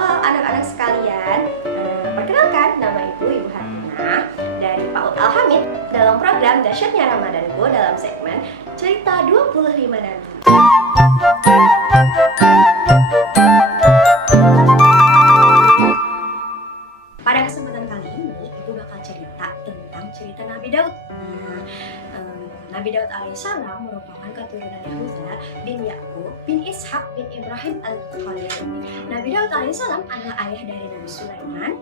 Halo anak-anak sekalian, perkenalkan nama Ibu Hatina dari PAUD Al-Hamid dalam program Dahsyatnya Ramadanku dalam segmen Cerita 25 Nabi. Pada kesempatan kali ini, Ibu bakal cerita tentang cerita Nabi Daud. Nabi Daud alaihissalam merupakan keturunan Yahuda bin Yakub bin Ishak bin Ibrahim al-Khalil. Nabi Daud alaihissalam adalah ayah dari Nabi Sulaiman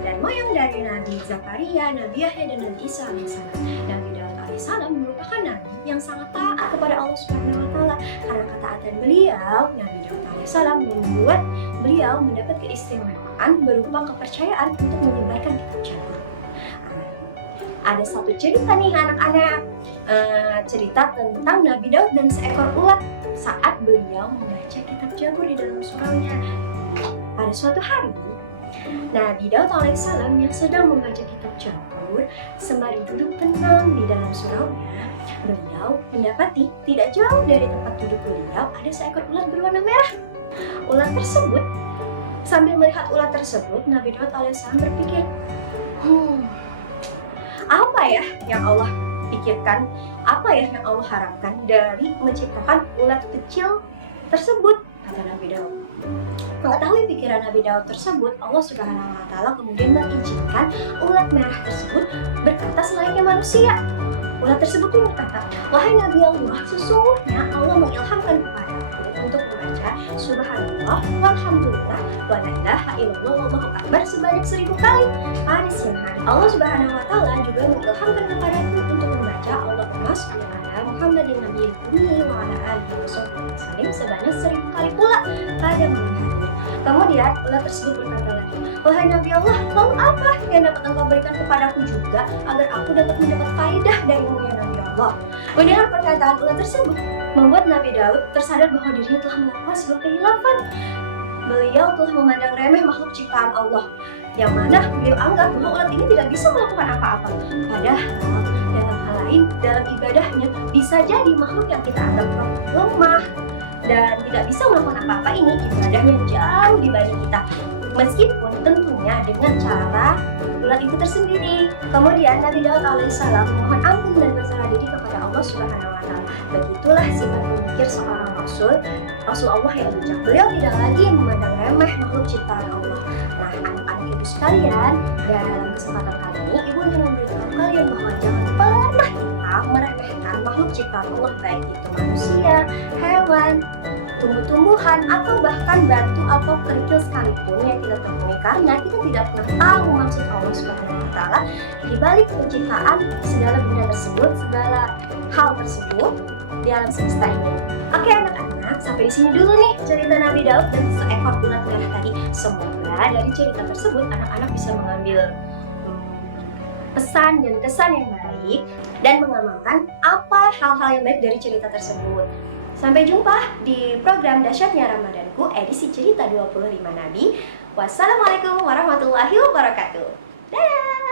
dan moyang dari Nabi Zakaria, Nabi Yahya dan Nabi Isa alaihissalam. Nabi Daud alaihissalam merupakan nabi yang sangat taat kepada Allah Subhanahu wa taala. Karena ketaatan beliau, Nabi Daud alaihissalam membuat beliau mendapat keistimewaan berupa kepercayaan untuk menyebarkan kitab Jabur. Ada satu cerita nih anak-anak, cerita tentang Nabi Daud dan seekor ulat saat beliau membaca kitab Jabur di dalam suraunya. Pada suatu hari, Nabi Daud alaihissalam yang sedang membaca kitab Jabur sembari duduk tenang di dalam suraunya, beliau mendapati tidak jauh dari tempat duduk beliau ada seekor ulat berwarna merah. Ulat tersebut, sambil melihat ulat tersebut, Nabi Daud alaihissalam berpikir, apa ya yang Allah pikirkan, apa ya yang Allah harapkan dari menciptakan ulat kecil tersebut, kata Nabi Daud. Mengetahui pikiran Nabi Daud tersebut, Allah Subhanahu wa taala kemudian mengizinkan ulat merah tersebut berkata selayaknya manusia. Ulat tersebut pun berkata, wahai Nabi Allah, sesungguhnya Allah mengilhamkan kepadaku untuk membaca Subhanallah, walhamdulillah, wa la ilaha illallah, wallahu akbar sebanyak 1000 kali pada siang hari. Allah Subhanahu wa taala juga mengilhamkan kepadaku untuk membaca Allahumma shalli ala Muhammadin nabiyil ummi wa ala alihi wasallam sebanyak 1000 kali pula pada malam hari. Kemudian ulat tersebut berkata lagi, wahai Nabi Allah, lalu apa yang dapat engkau berikan kepadaku juga agar aku dapat mendapat faedah darimu ya Nabi Allah? Mendengar perkataan ulat tersebut membuat Nabi Daud tersadar bahwa dirinya telah melakukan sebuah kehilafan. Beliau telah memandang remeh makhluk ciptaan Allah, yang mana beliau anggap bahwa ulat ini tidak bisa melakukan apa-apa. Padahal dalam hal lain, dalam ibadahnya bisa jadi makhluk yang kita anggap lemah dan tidak bisa melakukan apa-apa ini ibadahnya jauh dibanding kita, meskipun tentunya dengan cara ulat itu tersendiri. Kemudian Nabi Daud alaihissalam memohon ampun dan berserah diri kepada Allah Subhanahu wa taala. Begitulah sifat pemikir seorang Rasul Allah yang bijak. Beliau tidak lagi memandang remeh makhluk ciptaan Allah. Nah, anak-anak ibu sekalian, dalam kesempatan kali ini ibu ingin memberitahu kalian bahwa jangan pernah kita meremehkan makhluk ciptaan Allah, baik itu manusia, hewan, tumbuh-tumbuhan, atau bahkan batu atau kerikil sekalipun yang kita temui, karena kita tidak pernah tahu maksud Allah Subhanahu wa taala di balik penciptaan segala benda tersebut, segala hal tersebut di alam semesta ini. Oke anak-anak, sampai di sini dulu nih cerita Nabi Daud dan seekor ulat merah tadi. Semoga dari cerita tersebut anak-anak bisa mengambil pesan dan kesan yang baik dan mengamalkan apa hal-hal yang baik dari cerita tersebut. Sampai jumpa di program Dahsyatnya Ramadanku edisi cerita 25 Nabi. Wassalamualaikum warahmatullahi wabarakatuh. Dadah!